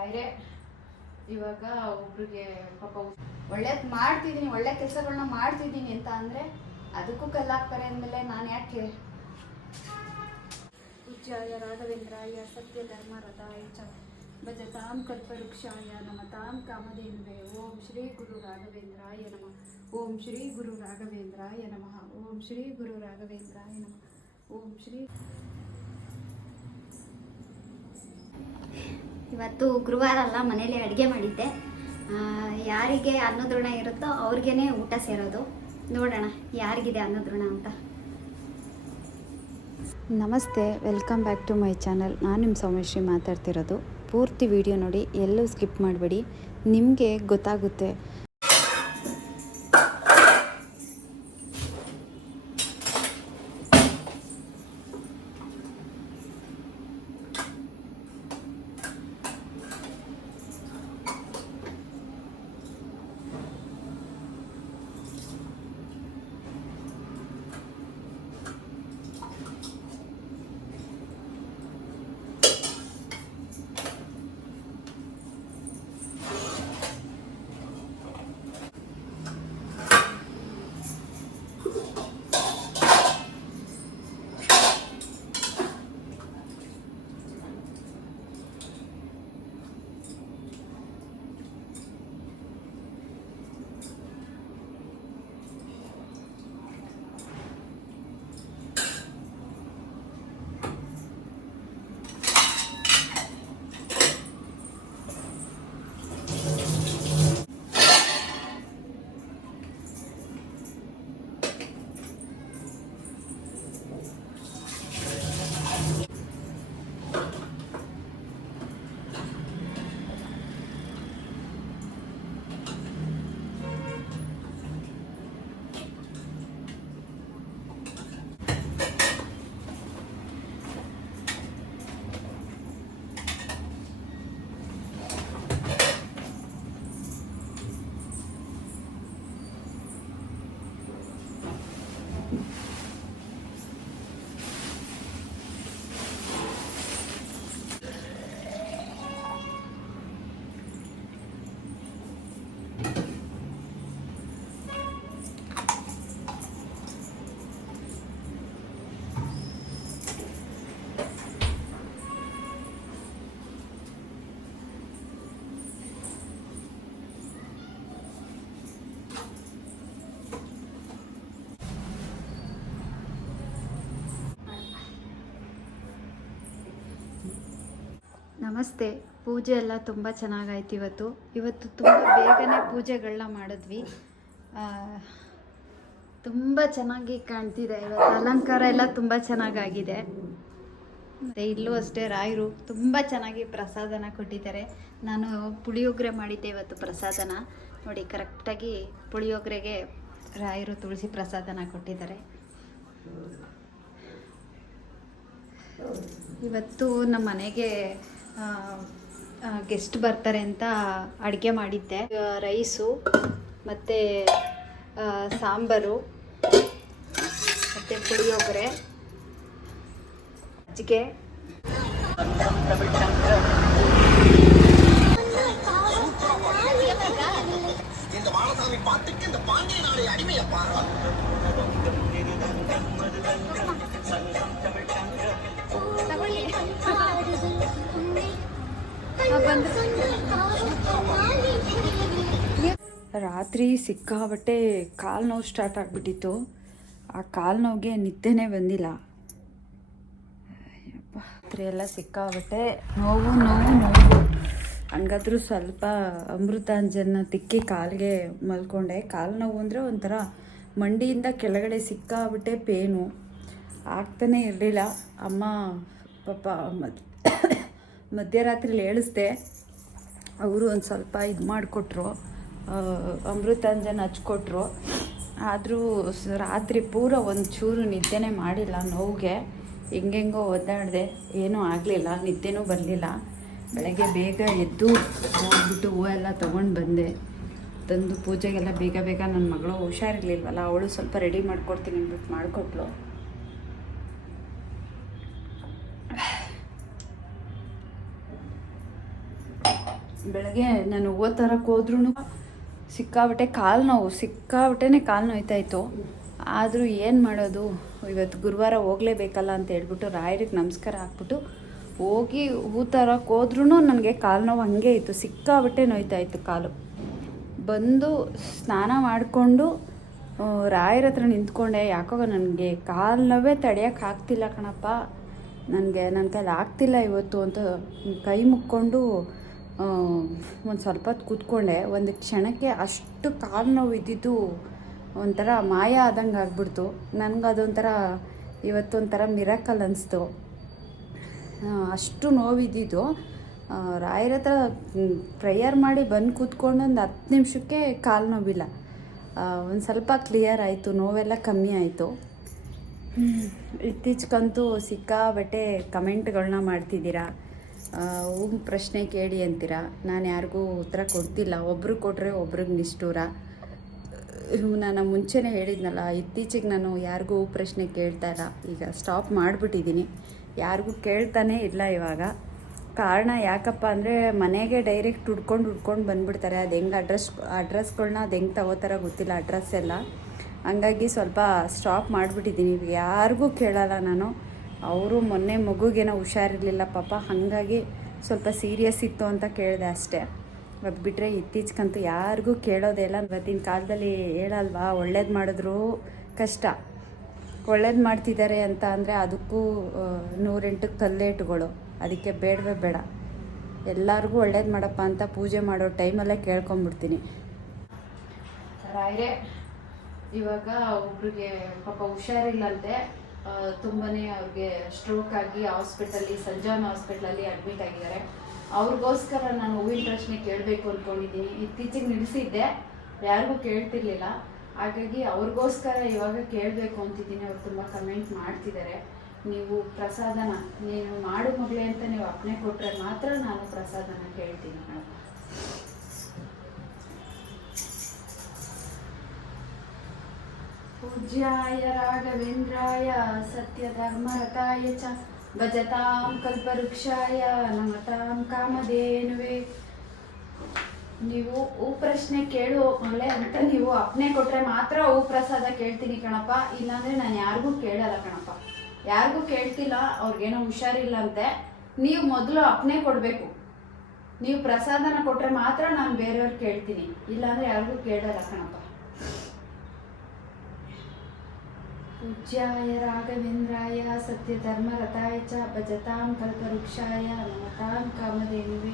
ರಾಯರೇ ಇವಾಗ ಒಬ್ರಿಗೆ ಪಾಪ ಒಳ್ಳೇದ್ ಮಾಡ್ತಿದ್ದೀನಿ, ಒಳ್ಳೆ ಕೆಲಸಗಳನ್ನ ಮಾಡ್ತಿದ್ದೀನಿ ಅಂತ ಅಂದ್ರೆ ಅದಕ್ಕೂ ಕಲ್ಲಾಗ್ತಾರೆ ಅಂದಮೇಲೆ ನಾನು ಯಾಕೆ? ಉಚ್ಚಾಯ ರಾಘವೇಂದ್ರಾಯ ಸತ್ಯಧರ್ಮ ರಥಾಯ ಚ ವೃಕ್ಷಾಯ ಕಲ್ಪವೃಕ್ಷಾಯ ತಾಮ್ ಕಾಮದೇಂದ್ರೆ ಓಂ ಶ್ರೀ ಗುರು ರಾಘವೇಂದ್ರಾಯ ನಮಃ. ಓಂ ಶ್ರೀ ಗುರು ರಾಘವೇಂದ್ರಾಯ ನಮಃ. ಓಂ ಶ್ರೀ ಗುರು ರಾಘವೇಂದ್ರಾಯ ನಮಃ. ಓಂ ಶ್ರೀ ಇವತ್ತು ಗುರುವಾರ ಅಲ್ಲ ಮನೇಲಿ ಅಡುಗೆ ಮಾಡಿದ್ದೆ. ಯಾರಿಗೆ ಅನ್ನೋದೃಣ ಇರುತ್ತೋ ಅವ್ರಿಗೇನೆ ಊಟ ಸೇರೋದು. ನೋಡೋಣ, ಯಾರಿಗಿದೆ ಅನ್ನೋದೃಣ ಅಂತ. ನಮಸ್ತೆ, welcome back to my channel. ನಾನು ನಿಮ್ಮ ಸೌಮ್ಯಶ್ರೀ ಮಾತಾಡ್ತಿರೋದು. ಪೂರ್ತಿ ವಿಡಿಯೋ ನೋಡಿ ಎಲ್ಲೂ ಸ್ಕಿಪ್ ಮಾಡಬೇಡಿ. ನಿಮಗೆ ಗೊತ್ತಾಗುತ್ತೆ ನಮಸ್ತೆ. ಪೂಜೆ ಎಲ್ಲ ತುಂಬ ಚೆನ್ನಾಗಾಯ್ತು ಇವತ್ತು. ಇವತ್ತು ತುಂಬ ಬೇಗನೆ ಪೂಜೆಗಳನ್ನ ಮಾಡಿದ್ವಿ. ತುಂಬ ಚೆನ್ನಾಗಿ ಕಾಣ್ತಿದೆ. ಇವತ್ತು ಅಲಂಕಾರ ಎಲ್ಲ ತುಂಬ ಚೆನ್ನಾಗಾಗಿದೆ. ಮತ್ತು ಇಲ್ಲೂ ಅಷ್ಟೇ ರಾಯರು ತುಂಬ ಚೆನ್ನಾಗಿ ಪ್ರಸಾದನ ಕೊಟ್ಟಿದ್ದಾರೆ. ನಾನು ಪುಳಿಯೋಗರೆ ಮಾಡಿದ್ದೆ ಇವತ್ತು ಪ್ರಸಾದನ. ನೋಡಿ, ಕರೆಕ್ಟಾಗಿ ಪುಳಿಯೋಗರೆಗೆ ರಾಯರು ತುಳಸಿ ಪ್ರಸಾದನ ಕೊಟ್ಟಿದ್ದಾರೆ. ಇವತ್ತು ನಮ್ಮ ಮನೆಗೆ ಗೆಸ್ಟ್ ಬರ್ತಾರೆ ಅಂತ ಅಡುಗೆ ಮಾಡಿದ್ದೆ. ರೈಸು ಮತ್ತು ಸಾಂಬಾರು ಮತ್ತು ಪುಳಿಯೋಗರೆ. ಮಜ್ಜಿಗೆ ಅಡಿಮೆಯಪ್ಪ. ರಾತ್ರಿ ಸಿಕ್ಕಾಬಟ್ಟೆ ಕಾಲು ನೋವು ಸ್ಟಾರ್ಟ್ ಆಗಿಬಿಟ್ಟಿತ್ತು. ಆ ಕಾಲು ನೋವಿಗೆ ನಿದ್ದೆನೇ ಬಂದಿಲ್ಲ. ರಾತ್ರಿ ಎಲ್ಲ ಸಿಕ್ಕಾಬಟ್ಟೆ ನೋವು ನೋವು ನೋವು. ಹಂಗಾದ್ರೂ ಸ್ವಲ್ಪ ಅಮೃತಾಂಜನ ತಿಕ್ಕಿ ಕಾಲಿಗೆ ಮಲ್ಕೊಂಡೆ. ಕಾಲು ನೋವು ಅಂದರೆ ಒಂಥರ ಮಂಡಿಯಿಂದ ಕೆಳಗಡೆ ಸಿಕ್ಕಾಬಿಟ್ಟೆ ಪೇನು. ಆಗ್ತಾನೆ ಇರಲಿಲ್ಲ. ಅಮ್ಮ, ಪಾಪ ಮಧ್ಯರಾತ್ರಿಲಿ ಹೇಳಿಸ್ದೆ. ಅವರು ಒಂದು ಸ್ವಲ್ಪ ಇದು ಮಾಡಿಕೊಟ್ರು. ಅಮೃತಾಂಜನ್ ಹಚ್ಕೊಟ್ರು. ಆದರೂ ರಾತ್ರಿ ಪೂರ ಒಂದು ಚೂರು ನಿದ್ದೆನೇ ಮಾಡಿಲ್ಲ ನೋವಿಗೆ. ಹೆಂಗೆಂಗೋ ಒದ್ದಾಡಿದೆ. ಏನೂ ಆಗಲಿಲ್ಲ, ನಿದ್ದೆನೂ ಬರಲಿಲ್ಲ. ಬೆಳಗ್ಗೆ ಬೇಗ ಎದ್ದು ಹೋಗ್ಬಿಟ್ಟು ಎಲ್ಲ ತೊಗೊಂಡು ಬಂದೆ. ತಂದು ಪೂಜೆಗೆಲ್ಲ ಬೇಗ ಬೇಗ ನನ್ನ ಮಗಳು ಹುಷಾರಿರಲಿಲ್ವಲ್ಲ, ಅವಳು ಸ್ವಲ್ಪ ರೆಡಿ ಮಾಡ್ಕೊಡ್ತೀನಿ ಅಂದ್ಬಿಟ್ಟು ಮಾಡಿಕೊಟ್ಲು. ಬೆಳಗ್ಗೆ ನಾನು ಹೂವು ತರಕ್ಕೆ ಹೋದ್ರೂ ಸಿಕ್ಕಾಬಟ್ಟೆ ಕಾಲು ನೋವು ಸಿಕ್ಕಾಬಟ್ಟೆನೇ ಕಾಲು ನೋಯ್ತಾಯಿತ್ತು ಆದರೂ ಏನು ಮಾಡೋದು? ಇವತ್ತು ಗುರುವಾರ ಹೋಗಲೇಬೇಕಲ್ಲ ಅಂತ ಹೇಳ್ಬಿಟ್ಟು ರಾಯರಿಗೆ ನಮಸ್ಕಾರ ಹಾಕ್ಬಿಟ್ಟು ಹೋಗಿ ಹೂ ತರಕ್ಕೆ ಹೋದ್ರೂ ನನಗೆ ಕಾಲು ನೋವು ಹಾಗೆ ಇತ್ತು. ಸಿಕ್ಕಾಬಟ್ಟೆ ನೋಯ್ತಾಯಿತ್ತು ಕಾಲು. ಬಂದು ಸ್ನಾನ ಮಾಡಿಕೊಂಡು ರಾಯರ ಹತ್ರ ನಿಂತ್ಕೊಂಡೆ. ಯಾಕೋ ನನಗೆ ಕಾಲು ನೋವೇ ತಡೆಯೋಕೆ ಆಗ್ತಿಲ್ಲ ಕಣಪ್ಪ. ನನಗೆ ನನ್ನ ಕೈಲಿ ಆಗ್ತಿಲ್ಲ ಇವತ್ತು ಅಂತ ಕೈ ಮುಕ್ಕೊಂಡು ಒಂದು ಸ್ವಲ್ಪ ಹೊತ್ತು ಕೂತ್ಕೊಂಡೆ. ಒಂದು ಕ್ಷಣಕ್ಕೆ ಅಷ್ಟು ಕಾಲು ನೋವು ಇದ್ದಿದ್ದು ಒಂಥರ ಮಾಯ ಆದಂಗೆ ಆಗ್ಬಿಡ್ತು. ನನಗೆ ಅದೊಂಥರ ಇವತ್ತೊಂಥರ ಮಿರಾಕಲ್ ಅನಿಸ್ತು. ಅಷ್ಟು ನೋವಿದ್ದಿದ್ದು. ರಾಯರ ಹತ್ರ ಪ್ರೇಯರ್ ಮಾಡಿ ಬಂದು ಕೂತ್ಕೊಂಡು ಒಂದು ಹತ್ತು ನಿಮಿಷಕ್ಕೆ ಕಾಲು ನೋವಿಲ್ಲ. ಒಂದು ಸ್ವಲ್ಪ ಕ್ಲಿಯರ್ ಆಯಿತು. ನೋವೆಲ್ಲ ಕಮ್ಮಿ ಆಯಿತು. ಇತ್ತೀಚೆಗಂತೂ ಸಿಕ್ಕಾಬಟ್ಟೆ ಕಮೆಂಟ್ಗಳನ್ನ ಮಾಡ್ತಿದ್ದೀರಾ? ಹ್ಞೂ ಪ್ರಶ್ನೆ ಕೇಳಿ ಅಂತೀರಾ? ನಾನು ಯಾರಿಗೂ ಉತ್ತರ ಕೊಡ್ತಿಲ್ಲ. ಒಬ್ರು ಕೊಟ್ಟರೆ ಒಬ್ರಿಗೆ ನಿಷ್ಠೂರ. ನಾನು ಮುಂಚೆನೇ ಹೇಳಿದ್ನಲ್ಲ, ಇತ್ತೀಚೆಗೆ ನಾನು ಯಾರಿಗೂ ಪ್ರಶ್ನೆ ಕೇಳ್ತಾ ಇಲ್ಲ. ಈಗ ಸ್ಟಾಪ್ ಮಾಡಿಬಿಟ್ಟಿದ್ದೀನಿ ಯಾರಿಗೂ ಕೇಳ್ತಾನೇ ಇಲ್ಲ ಇವಾಗ. ಕಾರಣ ಯಾಕಪ್ಪ ಅಂದರೆ ಮನೆಗೆ ಡೈರೆಕ್ಟ್ ಹುಡ್ಕೊಂಡು ಹುಡ್ಕೊಂಡು ಬಂದ್ಬಿಡ್ತಾರೆ. ಅದು ಹೆಂಗೆ ಅಡ್ರೆಸ್ ಅಡ್ರೆಸ್ಗಳನ್ನ ಅದು ಹೆಂಗೆ ತಗೋತಾರ ಗೊತ್ತಿಲ್ಲ ಅಡ್ರೆಸ್ ಎಲ್ಲ. ಹಂಗಾಗಿ ಸ್ವಲ್ಪ ಸ್ಟಾಪ್ ಮಾಡಿಬಿಟ್ಟಿದ್ದೀನಿ ಯಾರಿಗೂ ಕೇಳಲ್ಲ ನಾನು. ಅವರು ಮೊನ್ನೆ ಮಗುಗೇನೋ ಹುಷಾರಿರಲಿಲ್ಲ ಪಾಪ, ಹಾಗಾಗಿ ಸ್ವಲ್ಪ ಸೀರಿಯಸ್ ಇತ್ತು ಅಂತ ಕೇಳಿದೆ ಅಷ್ಟೇ. ಅದು ಬಿಟ್ಟರೆ ಇತ್ತೀಚೆಗಂತೂ ಯಾರಿಗೂ ಕೇಳೋದೇ ಇಲ್ಲ. ಇವತ್ತಿನ ಕಾಲದಲ್ಲಿ ಹೇಳಲ್ವಾ, ಒಳ್ಳೇದು ಮಾಡಿದ್ರು ಕಷ್ಟ. ಒಳ್ಳೇದು ಮಾಡ್ತಿದ್ದಾರೆ ಅಂತ ಅಂದರೆ ಅದಕ್ಕೂ ನೂರೆಂಟಕ್ಕೆ ನೂರೆಂಟು ಕಲ್ಲೇಟುಗಳು. ಅದಕ್ಕೆ ಬೇಡವೇ ಬೇಡ. ಎಲ್ಲರಿಗೂ ಒಳ್ಳೇದು ಮಾಡಪ್ಪ ಅಂತ ಪೂಜೆ ಮಾಡೋ ಟೈಮಲ್ಲೇ ಕೇಳ್ಕೊಂಬಿಡ್ತೀನಿ. ರಾಯರೇ, ಇವಾಗ ಒಬ್ರಿಗೆ ಪಾಪ ಹುಷಾರಿಲ್ಲಂತೆ. ತುಂಬಾನೇ ಅವ್ರಿಗೆ ಸ್ಟ್ರೋಕ್ ಆಗಿ ಹಾಸ್ಪಿಟಲ್ಲಿ ಸಂಜಾನ್ ಹಾಸ್ಪಿಟಲಲ್ಲಿ ಅಡ್ಮಿಟ್ ಆಗಿದ್ದಾರೆ. ಅವ್ರಿಗೋಸ್ಕರ ನಾನು ಹೂವಿನ ಪ್ರಶ್ನೆ ಕೇಳಬೇಕು ಅಂದ್ಕೊಂಡಿದ್ದೀನಿ ಇತ್ತೀಚೆಗೆ ನಿಲ್ಲಿಸಿದ್ದೆ ಯಾರಿಗೂ ಕೇಳ್ತಿರ್ಲಿಲ್ಲ. ಹಾಗಾಗಿ ಅವ್ರಿಗೋಸ್ಕರ ಇವಾಗ ಕೇಳಬೇಕು ಅಂತಿದ್ದೀನಿ. ಅವ್ರು ತುಂಬ ಕಮೆಂಟ್ ಮಾಡ್ತಿದ್ದಾರೆ. ನೀವು ಪ್ರಸಾದನ, ನೀನು ಮಾಡು ಮಗಳೇ ಅಂತ ನೀವು ಅಪ್ಪಣೆ ಕೊಟ್ಟರೆ ಮಾತ್ರ ನಾನು ಪ್ರಸಾದನ ಕೇಳ್ತೀನಿ पूज्याय राघवेन्द्राय सत्यधर्मरताय च भजतां कल्पवृक्षाय नमतां ಕಾಮಧೇನುವೆ ನೀವು ಹೂ ಪ್ರಶ್ನೆ ಕೇಳು ಮಳೆ ಅಂತ ನೀವು ಅಪ್ಪನೆ ಕೊಟ್ರೆ ಮಾತ್ರ ಹೂ ಪ್ರಸಾದ ಕೇಳ್ತೀನಿ ಕಣಪ್ಪ ಇಲ್ಲಾಂದ್ರೆ ನಾನು ಯಾರಿಗೂ ಕೇಳಲ್ಲ ಕಣಪ್ಪ ಯಾರಿಗೂ ಕೇಳ್ತಿಲ್ಲ ಅವ್ರಿಗೇನೋ ಹುಷಾರಿಲ್ಲ ಅಂತೆ ನೀವು ಮೊದಲು ಅಪ್ಪನೆ ಕೊಡಬೇಕು ನೀವು ಪ್ರಸಾದನ ಕೊಟ್ರೆ ಮಾತ್ರ ನಾನು ಬೇರೆಯವ್ರು ಕೇಳ್ತೀನಿ ಇಲ್ಲಾಂದ್ರೆ ಯಾರಿಗೂ ಕೇಳಲ್ಲ ಕಣಪ್ಪ पूज्याय राघवेन्द्राय सत्यधर्मरताय च भजतां कल्पवृक्षाय नमतां कामधेनुवे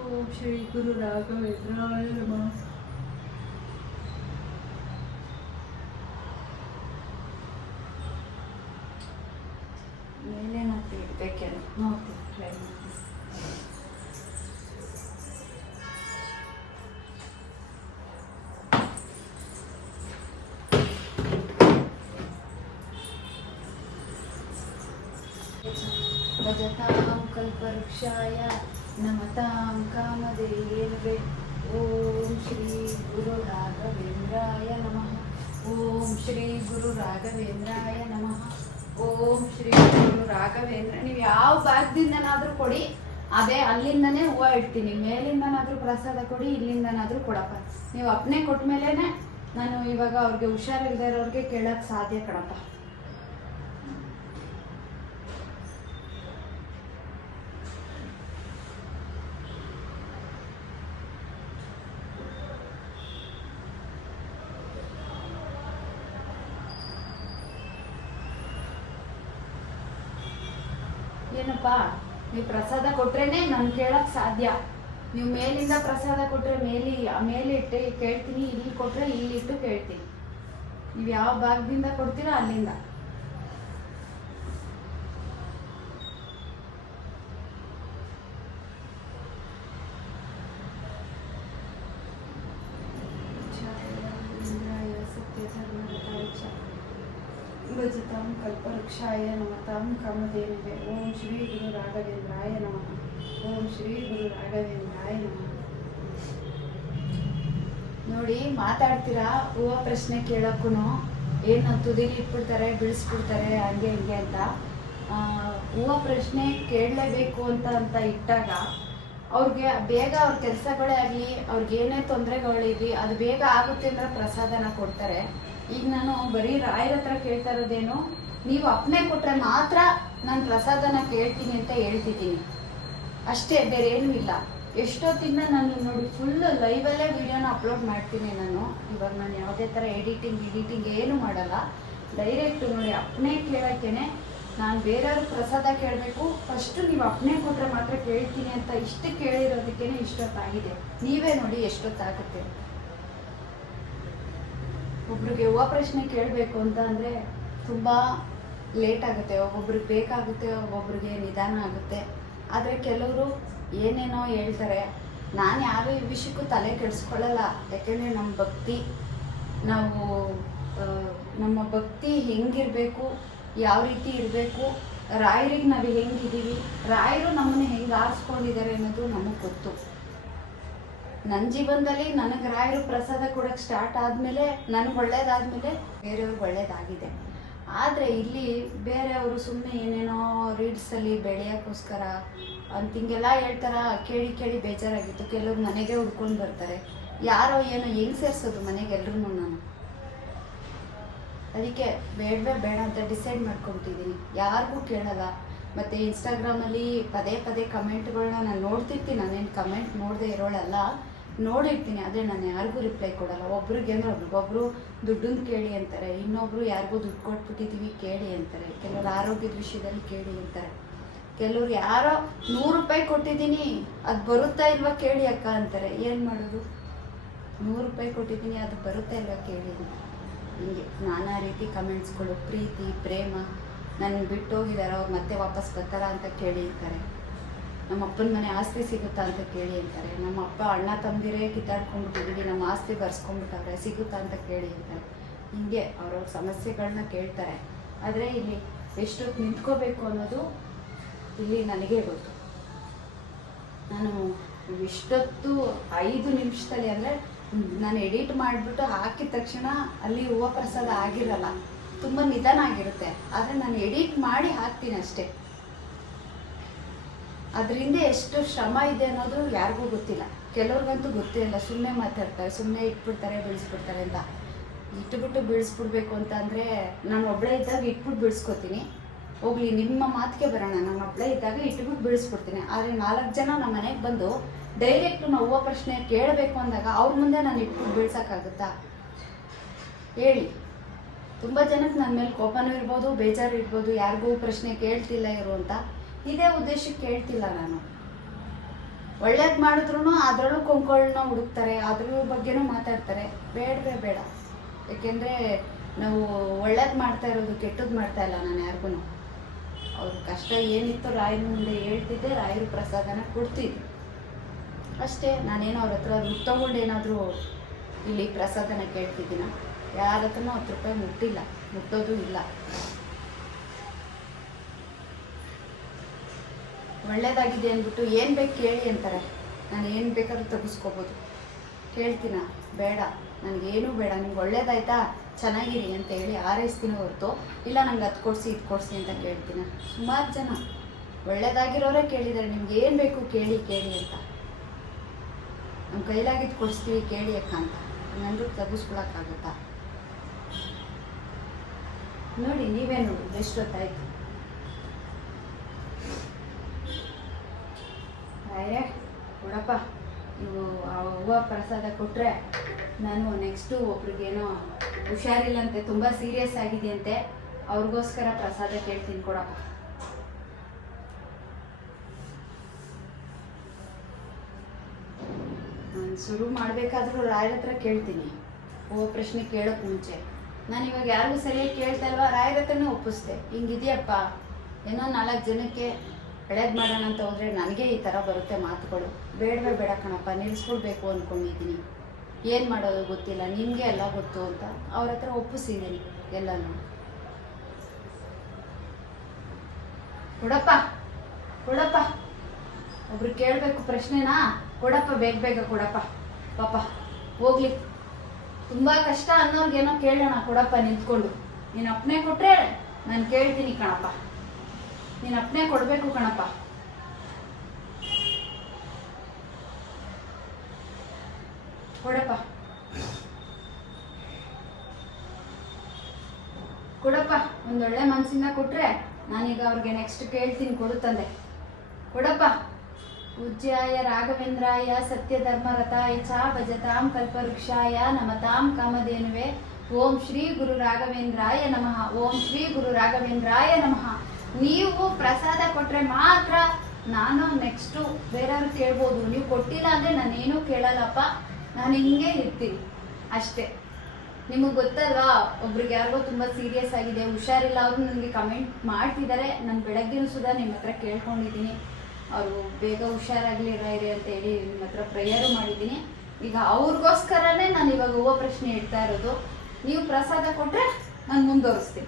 ॐ श्रीगुरुराघवेन्द्राय नमः। य ಓಂ ಶ್ರೀ ಗುರು ರಾಘವೇಂದ್ರಾಯ ನಮಃ. ಓಂ ಶ್ರೀ ಗುರು ರಾಘವೇಂದ್ರಾಯ ನಮಃ. ಓಂ ಶ್ರೀ ಗುರು ರಾಘವೇಂದ್ರ ನೀವು ಯಾವ ಭಾಗದಿಂದನಾದ್ರೂ ಕೊಡಿ. ಅದೇ ಅಲ್ಲಿಂದನೇ ಹೂವು ಇಡ್ತೀನಿ. ಮೇಲಿಂದನಾದ್ರೂ ಪ್ರಸಾದ ಕೊಡಿ, ಇಲ್ಲಿಂದನಾದ್ರೂ ಕೊಡಪ್ಪ. ನೀವು ಅಪ್ನೆ ಕೊಟ್ಟ ಮೇಲೇ ನಾನು ಇವಾಗ ಅವ್ರಿಗೆ ಹುಷಾರಿಲ್ಲದೆ ಇರೋರಿಗೆ ಕೇಳೋಕ್ಕೆ ಸಾಧ್ಯ ಕಣಪ್ಪ. ಏನಪ್ಪ, ನೀವು ಪ್ರಸಾದ ಕೊಟ್ರೇನೆ ನಾನು ಕೇಳಕ್ ಸಾಧ್ಯ. ನೀವು ಮೇಲಿಂದ ಪ್ರಸಾದ ಕೊಟ್ರೆ ಮೇಲಿ ಮೇಲೆ ಇಟ್ಟು ಕೇಳ್ತೀನಿ, ಇಲ್ಲಿ ಕೊಟ್ರೆ ಇಲ್ಲಿಟ್ಟು ಕೇಳ್ತೀನಿ. ನೀವು ಯಾವ ಭಾಗದಿಂದ ಕೊಡ್ತೀರೋ ಅಲ್ಲಿಂದ. ಕಲ್ಪವೃಕ್ಷಾಯ ತಂ ಕಾಮಧೇನುವೆ ಓಂ ಶ್ರೀ ಗುರು ರಾಘವೇಂದ್ರಾಯ ನಮಃ. ಓಂ ಶ್ರೀ ಗುರು ರಾಘವೇಂದ್ರಾಯ ನಮಃ. ನೋಡಿ, ಮಾತಾಡ್ತೀರಾ? ಹೂವು ಪ್ರಶ್ನೆ ಕೇಳೋಕ್ಕೂ ಏನು ತುದಿಲಿ ಇಟ್ಬಿಡ್ತಾರೆ, ಬಿಡಿಸ್ಬಿಡ್ತಾರೆ, ಹಂಗೆ ಹಿಂಗೆ ಅಂತ. ಹೂವು ಪ್ರಶ್ನೆ ಕೇಳಲೇಬೇಕು ಅಂತ ಅಂತ ಇಟ್ಟಾಗ ಅವ್ರಿಗೆ ಬೇಗ ಅವ್ರ ಕೆಲಸಗಳೇ ಆಗಲಿ, ಅವ್ರಿಗೆ ಏನೇ ತೊಂದರೆಗಳಿರಲಿ ಅದು ಬೇಗ ಆಗುತ್ತೆ ಅಂದ್ರೆ ಪ್ರಸಾದನ ಕೊಡ್ತಾರೆ. ಈಗ ನಾನು ಬರೀ ರಾಯರ ಹತ್ರ ಕೇಳ್ತಾ ಇರೋದೇನು ನೀವು ಅಪ್ಪಣೆ ಕೊಟ್ಟರೆ ಮಾತ್ರ ನಾನು ಪ್ರಸಾದನ ಕೇಳ್ತೀನಿ ಅಂತ ಹೇಳ್ತಿದ್ದೀನಿ. ಅಷ್ಟೇ ಬೇರೆ ಏನೂ ಇಲ್ಲ. ಎಷ್ಟೊತ್ತಿಂದ ನಾನು ನೋಡಿ ಫುಲ್ ಲೈವಲ್ಲೇ ವಿಡಿಯೋನ ಅಪ್ಲೋಡ್ ಮಾಡ್ತೀನಿ ನಾನು. ಇವಾಗ ನಾನು ಯಾವುದೇ ಥರ ಎಡಿಟಿಂಗ್ ಎಡಿಟಿಂಗ್ ಏನು ಮಾಡಲ್ಲ. ಡೈರೆಕ್ಟ್ ನೋಡಿ ಅಪ್ಪಣೆ ಕೇಳೋಕ್ಕೇನೆ ನಾನು ಬೇರೆಯವ್ರಿಗೆ ಪ್ರಸಾದ ಕೇಳಬೇಕು. ಫಸ್ಟು ನೀವು ಅಪ್ಪಣೆ ಕೊಟ್ಟರೆ ಮಾತ್ರ ಕೇಳ್ತೀನಿ ಅಂತ ಇಷ್ಟು ಕೇಳಿರೋದಕ್ಕೇ ಇಷ್ಟೊತ್ತಾಗಿದೆ. ನೀವೇ ನೋಡಿ ಎಷ್ಟೊತ್ತಾಗುತ್ತೆ. ಒಬ್ರಿಗೆ ಯುವ ಪ್ರಶ್ನೆ ಕೇಳಬೇಕು ಅಂತ ಅಂದರೆ ತುಂಬ ಲೇಟ್ ಆಗುತ್ತೆ, ಒಬ್ಬೊಬ್ರಿಗೆ ಬೇಕಾಗುತ್ತೆ, ಒಬ್ಬೊಬ್ರಿಗೆ ನಿಧಾನ ಆಗುತ್ತೆ. ಆದರೆ ಕೆಲವರು ಏನೇನೋ ಹೇಳ್ತಾರೆ, ನಾನು ಯಾರು ಈ ವಿಷಯಕ್ಕೂ ತಲೆ ಕೆಡಿಸ್ಕೊಳ್ಳಲ್ಲ. ಯಾಕೆಂದರೆ ನಮ್ಮ ಭಕ್ತಿ, ನಾವು ನಮ್ಮ ಭಕ್ತಿ ಹೆಂಗಿರಬೇಕು, ಯಾವ ರೀತಿ ಇರಬೇಕು, ರಾಯರಿಗೆ ನಾವು ಹೆಂಗಿದ್ದೀವಿ, ರಾಯರು ನಮ್ಮನ್ನು ಹೆಂಗೆ ಆರಿಸ್ಕೊಂಡಿದ್ದಾರೆ ಅನ್ನೋದು ನಮಗೆ ಗೊತ್ತು. ನನ್ನ ಜೀವನದಲ್ಲಿ ನನಗೆ ರಾಯರು ಪ್ರಸಾದ ಕೊಡೋಕ್ಕೆ ಸ್ಟಾರ್ಟ್ ಆದಮೇಲೆ, ನನಗೆ ಒಳ್ಳೇದಾದಮೇಲೆ ಬೇರೆಯವ್ರಿಗೆ ಒಳ್ಳೇದಾಗಿದೆ. ಆದರೆ ಇಲ್ಲಿ ಬೇರೆಯವರು ಸುಮ್ಮನೆ ಏನೇನೋ ರೀಲ್ಸಲ್ಲಿ ಬೆಳೆಯೋಕ್ಕೋಸ್ಕರ ಅಂತ ಹಿಂಗೆಲ್ಲ ಹೇಳ್ತಾರ, ಕೇಳಿ ಕೇಳಿ ಬೇಜಾರಾಗಿತ್ತು. ಕೆಲವ್ರು ಮನೆಗೆ ಹುಡ್ಕೊಂಡು ಬರ್ತಾರೆ. ಯಾರೋ ಏನೋ ಹೆಂಗೆ ಸೇರಿಸೋದು ಮನೆಗೆ ಎಲ್ಲರೂ ನಾನು? ಅದಕ್ಕೆ ಬೇಡವೇ ಬೇಡ ಅಂತ ಡಿಸೈಡ್ ಮಾಡ್ಕೊಬಿಟ್ಟಿದ್ದೀನಿ ಯಾರಿಗೂ ಕೇಳಲ್ಲ. ಮತ್ತು ಇನ್ಸ್ಟಾಗ್ರಾಮಲ್ಲಿ ಪದೇ ಪದೇ ಕಮೆಂಟ್ಗಳನ್ನ ನಾನು ನೋಡ್ತಿರ್ತೀನಿ. ನಾನೇನು ಕಮೆಂಟ್ ನೋಡದೆ ಇರೋಳಲ್ಲ, ನೋಡಿರ್ತೀನಿ. ಆದರೆ ನಾನು ಯಾರಿಗೂ ರಿಪ್ಲೈ ಕೊಡಲ್ಲ. ಒಬ್ರಿಗೆ ಅಂದ್ರೆ ಒಬ್ರಿಗೊಬ್ರು ದುಡ್ಡನ್ನು ಕೇಳಿ ಅಂತಾರೆ. ಇನ್ನೊಬ್ರು ಯಾರಿಗೂ ದುಡ್ಡು ಕೊಟ್ಬಿಟ್ಟಿದ್ದೀವಿ ಕೇಳಿ ಅಂತಾರೆ. ಕೆಲವರು ಆರೋಗ್ಯದ ವಿಷಯದಲ್ಲಿ ಕೇಳಿ ಅಂತಾರೆ. ಕೆಲವ್ರು ಯಾರೋ ನೂರು ರೂಪಾಯಿ ಕೊಟ್ಟಿದ್ದೀನಿ, ಅದು ಬರುತ್ತಾ ಇಲ್ವಾ ಕೇಳಿ ಅಕ್ಕ ಅಂತಾರೆ. ಏನು ಮಾಡೋದು? ನೂರು ರೂಪಾಯಿ ಕೊಟ್ಟಿದ್ದೀನಿ, ಅದು ಬರುತ್ತಾ ಇಲ್ವಾ ಕೇಳಿ ಅಂತ. ಹಿಂಗೆ ನಾನಾ ರೀತಿ ಕಮೆಂಟ್ಸ್ಗಳು ಪ್ರೀತಿ, ಪ್ರೇಮ ನನ್ನ ಬಿಟ್ಟು ಹೋಗಿದಾರೋ ಮತ್ತೆ ವಾಪಸ್ ಬರ್ತಾರ ಅಂತ ಕೇಳಿ ಅಂತಾರೆ. ನಮ್ಮ ಅಪ್ಪನ ಮನೆ ಆಸ್ತಿ ಸಿಗುತ್ತಾ ಅಂತ ಕೇಳಿ ಅಂತಾರೆ. ನಮ್ಮ ಅಪ್ಪ ಅಣ್ಣ ತಮ್ಮದಿರೇ ಕಿತ್ತಾಡ್ಕೊಂಡ್ಬಿಟ್ಟಿದ್ದೀವಿ ನಮ್ಮ ಆಸ್ತಿ ಬರ್ಸ್ಕೊಂಡ್ಬಿಟ್ಟವ್ರೆ, ಸಿಗುತ್ತಾ ಅಂತ ಕೇಳಿ ಅಂತಾರೆ. ಹಿಂಗೆ ಅವ್ರವ್ರ ಸಮಸ್ಯೆಗಳನ್ನ ಕೇಳ್ತಾರೆ. ಆದರೆ ಇಲ್ಲಿ ಎಷ್ಟೊತ್ತು ನಿಂತ್ಕೋಬೇಕು ಅನ್ನೋದು ಇಲ್ಲಿ ನನಗೆ ಗೊತ್ತು. ನಾನು ಇಷ್ಟೊತ್ತು ಐದು ನಿಮಿಷದಲ್ಲಿ ಅಂದರೆ ನಾನು ಎಡಿಟ್ ಮಾಡಿಬಿಟ್ಟು ಹಾಕಿದ ತಕ್ಷಣ ಅಲ್ಲಿ ಹೂವು ಪ್ರಸಾದ ಆಗಿರಲ್ಲ, ತುಂಬ ನಿಧಾನ ಆಗಿರುತ್ತೆ. ಆದರೆ ನಾನು ಎಡಿಟ್ ಮಾಡಿ ಹಾಕ್ತೀನಿ ಅಷ್ಟೇ. ಅದರಿಂದ ಎಷ್ಟು ಶ್ರಮ ಇದೆ ಅನ್ನೋದು ಯಾರಿಗೂ ಗೊತ್ತಿಲ್ಲ. ಕೆಲವ್ರಿಗಂತೂ ಗೊತ್ತೇ ಇಲ್ಲ. ಸುಮ್ಮನೆ ಮಾತಾಡ್ತಾರೆ ಸುಮ್ಮನೆ ಇಟ್ಬಿಡ್ತಾರೆ, ಬೀಳಿಸ್ಬಿಡ್ತಾರೆ ಅಂತ. ಇಟ್ಬಿಟ್ಟು ಬೀಳಿಸ್ಬಿಡ್ಬೇಕು ಅಂತ ಅಂದರೆ ನಾನು ಒಬ್ಬಳೇ ಇದ್ದಾಗ ಇಟ್ಬಿಟ್ಟು ಬೀಳಿಸ್ಕೊತೀನಿ. ಹೋಗ್ಲಿ, ನಿಮ್ಮ ಮಾತಿಗೆ ಬರೋಣ. ನಾನು ಒಬ್ಬಳೇ ಇದ್ದಾಗ ಇಟ್ಬಿಟ್ಟು ಬೀಳಿಸ್ಬಿಡ್ತೀನಿ. ಆದರೆ ನಾಲ್ಕು ಜನ ನಮ್ಮ ಮನೆಗೆ ಬಂದು ಡೈರೆಕ್ಟ್ ನಾವು ಪ್ರಶ್ನೆ ಕೇಳಬೇಕು ಅಂದಾಗ ಅವ್ರ ಮುಂದೆ ನಾನು ಇಟ್ಬಿಟ್ಟು ಬೀಳ್ಸೋಕ್ಕಾಗುತ್ತಾ? ಹೇಳಿ. ತುಂಬ ಜನಕ್ಕೆ ನನ್ನ ಮೇಲೆ ಕೋಪನೂ ಇರ್ಬೋದು, ಬೇಜಾರು ಇರ್ಬೋದು, ಯಾರಿಗೂ ಪ್ರಶ್ನೆ ಕೇಳ್ತಿಲ್ಲ ಇರು ಅಂತ. ಇದೇ ಉದ್ದೇಶಕ್ಕೆ ಕೇಳ್ತಿಲ್ಲ ನಾನು. ಒಳ್ಳೇದು ಮಾಡಿದ್ರು ಅದರಲ್ಲೂ ಕೊಂಕೊಳ್ಳನ್ನ ಹುಡುಕ್ತಾರೆ, ಅದ್ರ ಬಗ್ಗೆನೂ ಮಾತಾಡ್ತಾರೆ. ಬೇಡವೇ ಬೇಡ. ಏಕೆಂದರೆ ನಾವು ಒಳ್ಳೇದು ಮಾಡ್ತಾ ಇರೋದು ಕೆಟ್ಟದ್ದು ಮಾಡ್ತಾ ಇಲ್ಲ ನಾನು ಯಾರಿಗೂ ಅವ್ರ ಕಷ್ಟ ಏನಿತ್ತು ರಾಯರ ಮುಂದೆ ಹೇಳ್ತಿದ್ದೆ, ರಾಯರು ಪ್ರಸಾದನ ಕೊಡ್ತಿದ್ದೆ. ಅಷ್ಟೇ, ನಾನೇನು ಅವ್ರ ಹತ್ರ ದುಡ್ಡು ತೊಗೊಂಡು ಏನಾದರೂ ಇಲ್ಲಿ ಪ್ರಸಾದನ ಕೇಳ್ತಿದ್ದೀನ? ಯಾರ ಹತ್ರನೂ ಹತ್ತು ರೂಪಾಯಿ ಮುಟ್ಟಿಲ್ಲ, ಮುಟ್ಟೋದು ಇಲ್ಲ. ಒಳ್ಳೇದಾಗಿದೆ ಅಂದ್ಬಿಟ್ಟು ಏನು ಬೇಕು ಕೇಳಿ ಅಂತಾರೆ. ನಾನು ಏನು ಬೇಕಾದ್ರೂ ತೆಗೆಸ್ಕೋಬೋದು. ಕೇಳ್ತೀನ, ಬೇಡ ನನಗೇನೂ ಬೇಡ, ನಿಮ್ಗೆ ಒಳ್ಳೇದಾಯ್ತಾ? ಚೆನ್ನಾಗಿರಿ ಅಂತ ಹೇಳಿ ಆರೈಸ್ತೀನಿ ಹೊರತು, ಇಲ್ಲ ನಂಗೆ ಅದು ಕೊಡಿಸಿ, ಇದು ಕೊಡಿಸಿ ಅಂತ ಕೇಳ್ತೀನ. ಸುಮಾರು ಜನ ಒಳ್ಳೇದಾಗಿರೋರೇ ಕೇಳಿದ್ದಾರೆ ನಿಮ್ಗೆ ಏನು ಬೇಕು ಕೇಳಿ ಕೇಳಿ ಅಂತ. ನಮ್ಮ ಕೈಲಾಗಿದ್ದು ಕೊಡಿಸ್ತೀವಿ, ಕೇಳಿ ಅಕ್ಕ ಅಂತ. ಹಂಗಂದ್ರೆ ತಗಿಸ್ಕೊಳಕ್ಕಾಗುತ್ತಾ ನೋಡಿ, ನೀವೇ ನೋಡಿ ಎಷ್ಟೊತ್ತಾಯ್ತು ರಾಯರೇ ಕೊಡಪ್ಪ. ನೀವು ಆ ಹೂವು ಪ್ರಸಾದ ಕೊಟ್ಟರೆ ನಾನು ನೆಕ್ಸ್ಟು ಒಬ್ರಿಗೇನೋ ಹುಷಾರಿಲ್ಲಂತೆ, ತುಂಬ ಸೀರಿಯಸ್ ಆಗಿದೆಯಂತೆ, ಅವ್ರಿಗೋಸ್ಕರ ಪ್ರಸಾದ ಕೇಳ್ತೀನಿ ಕೊಡಪ್ಪ. ನಾನು ಶುರು ಮಾಡಬೇಕಾದ್ರೂ ರಾಯರ ಹತ್ರ ಕೇಳ್ತೀನಿ. ಹೂವು ಪ್ರಶ್ನೆ ಕೇಳೋಕ್ಕೆ ಮುಂಚೆ. ನಾನು ಇವಾಗ ಯಾರಿಗೂ ಸರಿಯಾಗಿ ಕೇಳ್ತಾ ಇಲ್ವಾ? ರಾಯರ ಹತ್ರನೇ ಒಪ್ಪಿಸ್ದೆ. ಹಿಂಗಿದೆಯಪ್ಪ. ಏನೋ ನಾಲ್ಕು ಜನಕ್ಕೆ ಒಳ್ಳೇದು ಮಾಡೋಣ ಅಂತ ಹೋದರೆ ನನಗೆ ಈ ಥರ ಬರುತ್ತೆ ಮಾತುಗಳು. ಬೇಡವೇ ಬೇಡ ಕಣಪ್ಪ ನಿಲ್ಲಿಸ್ಕೊಳ್ಬೇಕು ಅಂದ್ಕೊಂಡಿದ್ದೀನಿ ಏನು ಮಾಡೋದು ಗೊತ್ತಿಲ್ಲ, ನಿಮಗೆ ಎಲ್ಲ ಗೊತ್ತು ಅಂತ. ಅವ್ರ ಹತ್ರ ಒಪ್ಪಿಸಿದ್ದೀನಿ ಎಲ್ಲನೂ. ಕೊಡಪ್ಪ ಕೊಡಪ್ಪ. ಒಬ್ರು ಕೇಳಬೇಕು ಪ್ರಶ್ನೆನಾ? ಕೊಡಪ್ಪ, ಬೇಗ ಬೇಗ ಕೊಡಪ್ಪ. ಪಾಪ, ಹೋಗ್ಲಿ. ತುಂಬ ಕಷ್ಟ ಅನ್ನೋರ್ಗೇನೋ ಕೇಳೋಣ. ಕೊಡಪ್ಪ, ನಿಂತ್ಕೊಂಡು. ನೀನು ಅಪ್ಪನೇ ಕೊಟ್ಟರೆ ನಾನು ಕೇಳ್ತೀನಿ ಕಣಪ್ಪ. ನೀನು ಅಪ್ಪನೇ ಕೊಡಬೇಕು ಕಣಪ್ಪ. ಕೊಡಪ್ಪ. ಕೊಡಪ್ಪ, ಒಂದೊಳ್ಳೆ ಮನಸ್ಸಿಂದ ಕೊಟ್ರೆ ನಾನೀಗ ಅವ್ರಿಗೆ ನೆಕ್ಸ್ಟ್ ಕೇಳ್ತೀನಿ ಕೊಡು ತಂದೆ. ಕೊಡಪ್ಪ. ಪೂಜ್ಯಾಯ ರಾಘವೇಂದ್ರಾಯ ಸತ್ಯಧರ್ಮರತಾಯ ಚಾ ಭಜತಾಂ ಕಲ್ಪವೃಕ್ಷಾಯ ನಮತಾಂ ಕಾಮಧೇನುವೆ. ಓಂ ಶ್ರೀ ಗುರು ರಾಘವೇಂದ್ರಾಯ ನಮಃ. ಓಂ ಶ್ರೀ ಗುರು ರಾಘವೇಂದ್ರಾಯ ನಮಃ. ನೀವು ಪ್ರಸಾದ ಕೊಟ್ರೆ ಮಾತ್ರ ನಾನು ನೆಕ್ಸ್ಟು ಬೇರೆಯವ್ರು ಕೇಳ್ಬೋದು. ನೀವು ಕೊಟ್ಟಿಲ್ಲ ಅಂದರೆ ನಾನೇನೂ ಕೇಳಲ್ಲಪ್ಪ. ನಾನು ಹಿಂಗೆ ಇರ್ತೀನಿ. ಅಷ್ಟೇ. ನಿಮಗೆ ಗೊತ್ತಲ್ವಾ? ಒಬ್ರಿಗೆ ಯಾರಿಗೋ ತುಂಬ ಸೀರಿಯಸ್ ಆಗಿದೆ. ಹುಷಾರಿಲ್ಲ. ಅವರು ನನಗೆ ಕಮೆಂಟ್ ಮಾಡ್ತಿದ್ದಾರೆ ನಾನು ಬೆಳಗ್ಗೆನೂ ಸುಧಾ ನಿಮ್ಮ ಹತ್ರ ಕೇಳ್ಕೊಂಡಿದ್ದೀನಿ. ಅವರು ಬೇಗ ಹುಷಾರಾಗಲಿ, ಇರಿ ಅಂತ ಹೇಳಿ ನಿಮ್ಮ ಹತ್ರ ಪ್ರೇಯರು ಮಾಡಿದ್ದೀನಿ. ಈಗ ಅವ್ರಿಗೋಸ್ಕರನೇ ನಾನು ಇವಾಗ ಹೂವು ಪ್ರಶ್ನೆ ಇಡ್ತಾ ಇರೋದು. ನೀವು ಪ್ರಸಾದ ಕೊಟ್ಟರೆ ನಾನು ಮುಂದುವರಿಸ್ತೀನಿ.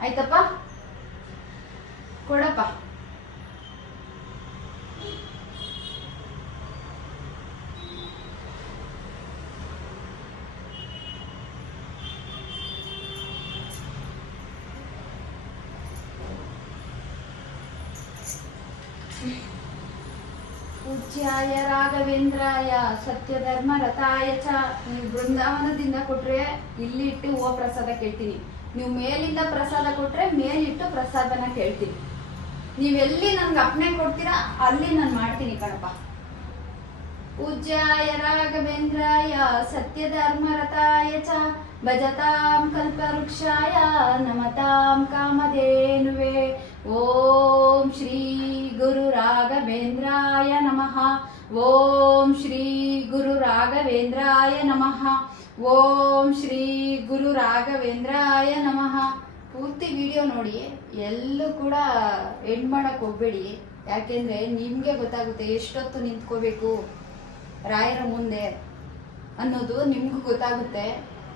ಆಯ್ತಪ್ಪ? ಕೊಡಪ್ಪ. ಪೂಜ್ಯಾಯ ರಾಘವೇಂದ್ರಾಯ ಸತ್ಯಧರ್ಮ ರಥಾಯ ಚ ನೀವು ಬೃಂದಾವನದಿಂದ ಕೊಟ್ರೆ ಇಲ್ಲಿಟ್ಟು ಓ ಪ್ರಸಾದ ಕೇಳ್ತೀನಿ. ನೀವು ಮೇಲಿಂದ ಪ್ರಸಾದ ಕೊಟ್ರೆ ಮೇಲಿಟ್ಟು ಪ್ರಸಾದನ ಕೇಳ್ತೀನಿ. ನೀವೆಲ್ಲಿ ನನ್ಗೆ ಅಪ್ಣೆ ಕೊಡ್ತೀರಾ, ಅಲ್ಲಿ ನಾನು ಮಾಡ್ತೀನಿ ಕಣಪ್ಪ. ಪೂಜ್ಯಾಯ ರಾಘವೇಂದ್ರಾಯ ಸತ್ಯಧರ್ಮರತಾಯ ಚ, ಭಜತಾಂ ಕಲ್ಪವೃಕ್ಷಾಯ, ನಮತಾಂ ಕಾಮಧೇನುವೆ. ಓಂ ಶ್ರೀ ಗುರು ರಾಘವೇಂದ್ರಾಯ ನಮಃ. ಓಂ ಶ್ರೀ ಗುರು ರಾಘವೇಂದ್ರಾಯ ನಮಃ. ಓಂ ಶ್ರೀ ಗುರು ರಾಘವೇಂದ್ರಾಯ ನಮಃ. ಪೂರ್ತಿ ವಿಡಿಯೋ ನೋಡಿ, ಎಲ್ಲೂ ಕೂಡ ಎಂಡ್ ಮಾಡಕ್ ಹೋಗ್ಬೇಡಿ. ಯಾಕೆಂದ್ರೆ ನಿಮ್ಗೆ ಗೊತ್ತಾಗುತ್ತೆ ಎಷ್ಟೊತ್ತು ನಿಂತ್ಕೋಬೇಕು ರಾಯರ ಮುಂದೆ ಅನ್ನೋದು ನಿಮ್ಗೂ ಗೊತ್ತಾಗುತ್ತೆ.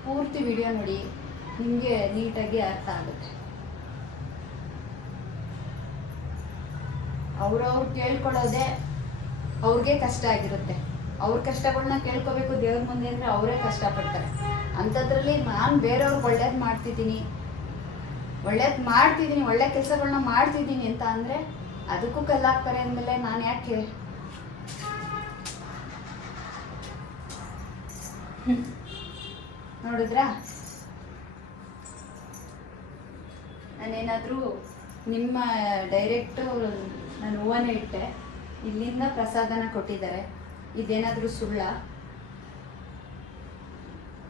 ಪೂರ್ತಿ ವಿಡಿಯೋ ನೋಡಿ, ನಿಮಗೆ ನೀಟಾಗಿ ಅರ್ಥ ಆಗುತ್ತೆ. ಅವ್ರವ್ರು ಕೇಳ್ಕೊಳ್ಳೋದೇ ಅವ್ರಿಗೆ ಕಷ್ಟ ಆಗಿರುತ್ತೆ. ಅವ್ರ ಕಷ್ಟಗಳನ್ನ ಕೇಳ್ಕೋಬೇಕು ದೇವ್ರ ಮುಂದೆ ಅಂದರೆ ಅವರೇ ಕಷ್ಟಪಡ್ತಾರೆ. ಅಂಥದ್ರಲ್ಲಿ ನಾನು ಬೇರೆಯವ್ರಿಗೆ ಒಳ್ಳೇದು ಮಾಡ್ತಿದ್ದೀನಿ. ಒಳ್ಳೇದು ಮಾಡ್ತಿದ್ದೀನಿ, ಒಳ್ಳೆ ಕೆಲಸಗಳನ್ನ ಮಾಡ್ತಿದ್ದೀನಿ ಅಂತ ಅಂದರೆ ಅದಕ್ಕೂ ಕಲ್ಲಾಗ್ತಾರೆ ಅಂದಮೇಲೆ ನಾನು ಯಾಕೆ? ನೋಡಿದ್ರಾ? ನಾನೇನಾದರೂ ನಿಮ್ಮ ಡೈರೆಕ್ಟು ನಾನು ಹೂವನ್ನ ಇಟ್ಟೆ, ಇಲ್ಲಿಂದ ಪ್ರಸಾದನ ಕೊಟ್ಟಿದ್ದಾರೆ, ಇದೇನಾದರೂ ಸುಳ್ಳ?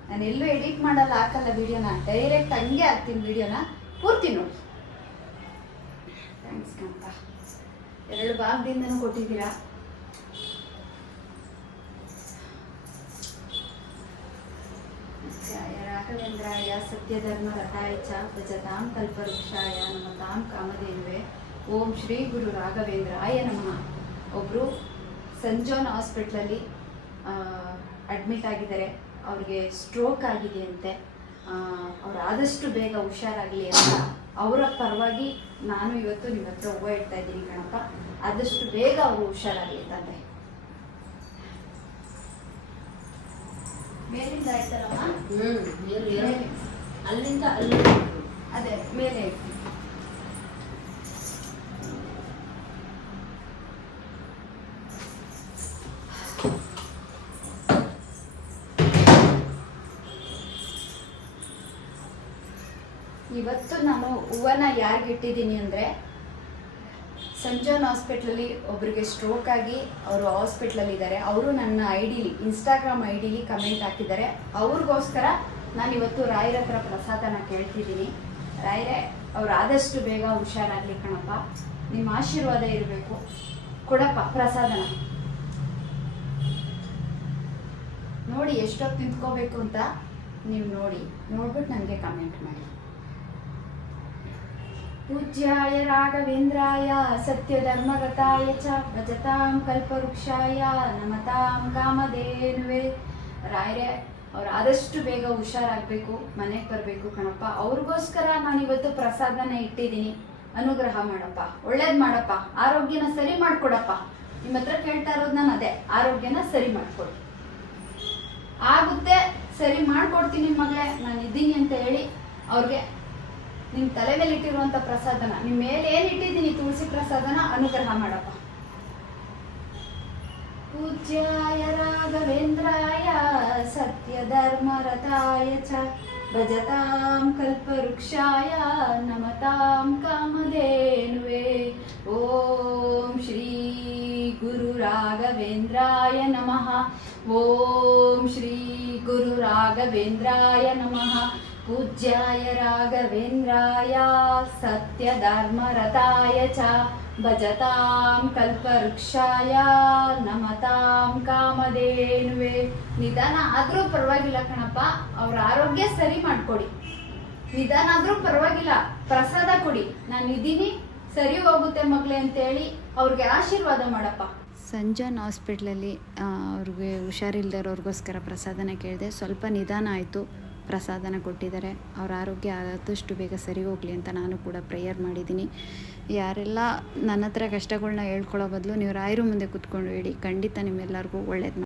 ನಾನು ಎಲ್ಲೂ ಎಡಿಟ್ ಮಾಡಲ್ಲ, ಹಾಕಲ್ಲ ವಿಡಿಯೋನ ಡೈರೆಕ್ಟ್ ಹಂಗೆ ಹಾಕ್ತೀನಿ ವಿಡಿಯೋನ ಪೂರ್ತಿ ನೋಡಿ. ಥ್ಯಾಂಕ್ಸ್ ಕಂತ ಎರಡು ಭಾಗದಿಂದನೂ ಕೊಟ್ಟಿದ್ದೀರಾ? ರಾಘವೇಂದ್ರ ರಾಘವೇಂದ್ರಾಯ ಸತ್ಯಧರ್ಮ ರಥಾಯ ಚ ಭಜತಾಂ ಕಲ್ಪವೃಕ್ಷಾಯ ತಾಂ ಕಾಮಧೇನುವೆ. ಓಂ ಶ್ರೀ ಗುರು ರಾಘವೇಂದ್ರಾಯ ನಮಃ. ಒಬ್ಬರು ಸಂಜೋನ್ ಹಾಸ್ಪಿಟ್ಲಲ್ಲಿ ಅಡ್ಮಿಟ್ ಆಗಿದ್ದಾರೆ. ಅವ್ರಿಗೆ ಸ್ಟ್ರೋಕ್ ಆಗಿದೆಯಂತೆ ಅವ್ರು ಆದಷ್ಟು ಬೇಗ ಹುಷಾರಾಗಲಿ ಅಂತ ಅವರ ಪರವಾಗಿ ನಾನು ಇವತ್ತು ನಿಮ್ಮ ಹತ್ರ ಹೂವು ಇಡ್ತಾ ಇದ್ದೀನಿ ಕಣಪ್ಪ. ಆದಷ್ಟು ಬೇಗ ಅವರು ಹುಷಾರಾಗಲಿ ತಂದೆ. ಮೇಲಿಂದ ಆಯ್ತಾರಮ್ಮ ಮೇಲೆ. ಅಲ್ಲಿಂದ ಅಲ್ಲಿ ಅದೇ ಮೇಲೆ ಇಡ್ತೀನಿ ಇವತ್ತು ನಾನು ಹೂವನ್ನ ಯಾರಿಗೆ ಇಟ್ಟಿದ್ದೀನಿ ಅಂದರೆ ಸಂಜಾನ್ ಹಾಸ್ಪಿಟ್ಲಲ್ಲಿ ಒಬ್ಬರಿಗೆ ಸ್ಟ್ರೋಕ್ ಆಗಿ ಅವರು ಹಾಸ್ಪಿಟ್ಲಲ್ಲಿ ಇದ್ದಾರೆ ಅವರು ನನ್ನ ಐ ಡಿಲಿ ಇನ್ಸ್ಟಾಗ್ರಾಮ್ ಐ ಡಿಲಿ ಕಮೆಂಟ್ ಹಾಕಿದ್ದಾರೆ. ಅವ್ರಿಗೋಸ್ಕರ ನಾನು ಇವತ್ತು ರಾಯರ ಹತ್ರ ಪ್ರಸಾದನ ಕೇಳ್ತಿದ್ದೀನಿ. ರಾಯರೇ, ಅವ್ರು ಆದಷ್ಟು ಬೇಗ ಹುಷಾರಾಗಲಿ ಕಣಪ್ಪ. ನಿಮ್ಮ ಆಶೀರ್ವಾದ ಇರಬೇಕು. ಕೊಡಪ್ಪ ಪ್ರಸಾದನ. ನೋಡಿ ಎಷ್ಟೊತ್ತು ನಿಂತ್ಕೋಬೇಕು ಅಂತ ನೀವು ನೋಡಿ. ನೋಡ್ಬಿಟ್ಟು ನನಗೆ ಕಮೆಂಟ್ ಮಾಡಿ. ಪೂಜ್ಯಾಯ ರಾಘವೇಂದ್ರಾಯ ಸತ್ಯಧರ್ಮರತಾಯ ಚ, ಭಜತಾಂ ಕಲ್ಪವೃಕ್ಷಾಯ, ನಮತಾಂ ಕಾಮಧೇನುವೆ. ರಾಯರೇ, ಅವ್ರು ಆದಷ್ಟು ಬೇಗ ಹುಷಾರಾಗಬೇಕು, ಮನೆಗೆ ಬರಬೇಕು ಕಣಪ್ಪ. ಅವ್ರಿಗೋಸ್ಕರ ನಾನು ಇವತ್ತು ಪ್ರಸಾದನ ಇಟ್ಟಿದ್ದೀನಿ. ಅನುಗ್ರಹ ಮಾಡಪ್ಪ. ಒಳ್ಳೇದು ಮಾಡಪ್ಪ. ಆರೋಗ್ಯನ ಸರಿ ಮಾಡ್ಕೊಡಪ್ಪ. ನಿಮ್ಮ ಹತ್ರ ಕೇಳ್ತಾ ಇರೋದು ನಾನು ಅದೇ. ಆರೋಗ್ಯನ ಸರಿ ಮಾಡ್ಕೊಡಿ. ಆಗುತ್ತೆ, ಸರಿ ಮಾಡ್ಕೊಡ್ತೀನಿ ಮಗಳೇ. ನಾನು ಇದ್ದೀನಿ ಅಂತ ಹೇಳಿ ಅವ್ರಿಗೆ ನಿಮ್ಮ ತಲೆ ಮೇಲೆ ಇಟ್ಟಿರುವಂತ ಪ್ರಸಾದನ ನಿಮ್ಮ ಮೇಲೆ ಏನು ಇಟ್ಟಿದ್ದೀನಿ ತುಳಸಿ ಪ್ರಸಾದನ ಅನುಗ್ರಹ ಮಾಡಪ್ಪ. ಪೂಜ್ಯಾಯ ರಾಘವೇಂದ್ರಾಯ, ಸತ್ಯ ಧರ್ಮರತಾಯ ಚ, ಭಜತಾಂ ಕಲ್ಪವೃಕ್ಷಾಯ, ನಮತಾಂ ಕಾಮಧೇನುವೆ. ಓಂ ಶ್ರೀ ಗುರು ರಾಘವೇಂದ್ರಾಯ ನಮಃ. ಓಂ ಶ್ರೀ ಗುರು ರಾಘವೇಂದ್ರಾಯ ನಮಃ. पूज्याय राघवेन्द्राय सत्यधर्मरताय च ಭಜತಾಂ ಕಲ್ಪವೃಕ್ಷಾಯ ನಮತಾಂ ಕಾಮಧೇನುವೆ ನಿಧಾನ ಆದ್ರೂ ಪರವಾಗಿಲ್ಲ ಕಣಪ್ಪ ಅವ್ರ ಆರೋಗ್ಯ ಸರಿ ಮಾಡ್ಕೊಡಿ ನಿಧಾನ ಆದ್ರೂ ಪರವಾಗಿಲ್ಲ ಪ್ರಸಾದ ಕೊಡಿ ನಾನು ಇದೀನಿ ಸರಿ ಹೋಗುತ್ತೆ ಮಗಳೇ ಅಂತೇಳಿ ಅವ್ರಿಗೆ ಆಶೀರ್ವಾದ ಮಾಡಪ್ಪ ಸಂಜಾನ್ ಹಾಸ್ಪಿಟ್ಲಲ್ಲಿ ಅವ್ರಿಗೆ ಹುಷಾರಿಲ್ದಿರೋರ್ಗೋಸ್ಕರ ಪ್ರಸಾದನ ಕೇಳಿದೆ ಸ್ವಲ್ಪ ನಿಧಾನ ಆಯಿತು ಪ್ರಸಾದನ ಕೊಟ್ಟಿದ್ದಾರೆ. ಅವ್ರ ಆರೋಗ್ಯ ಆದಷ್ಟು ಬೇಗ ಸರಿ ಹೋಗಲಿ ಅಂತ ನಾನು ಕೂಡ ಪ್ರೇಯರ್ ಮಾಡಿದ್ದೀನಿ. ಯಾರೆಲ್ಲ ನನ್ನ ಹತ್ರ ಕಷ್ಟಗಳನ್ನ ಹೇಳ್ಕೊಳ್ಳೋ ಬದಲು ನೀವು ರಾಯರು ಮುಂದೆ ಕೂತ್ಕೊಂಡು ಹೇಳಿ, ಖಂಡಿತ ನಿಮ್ಮೆಲ್ಲರಿಗೂ ಒಳ್ಳೇದು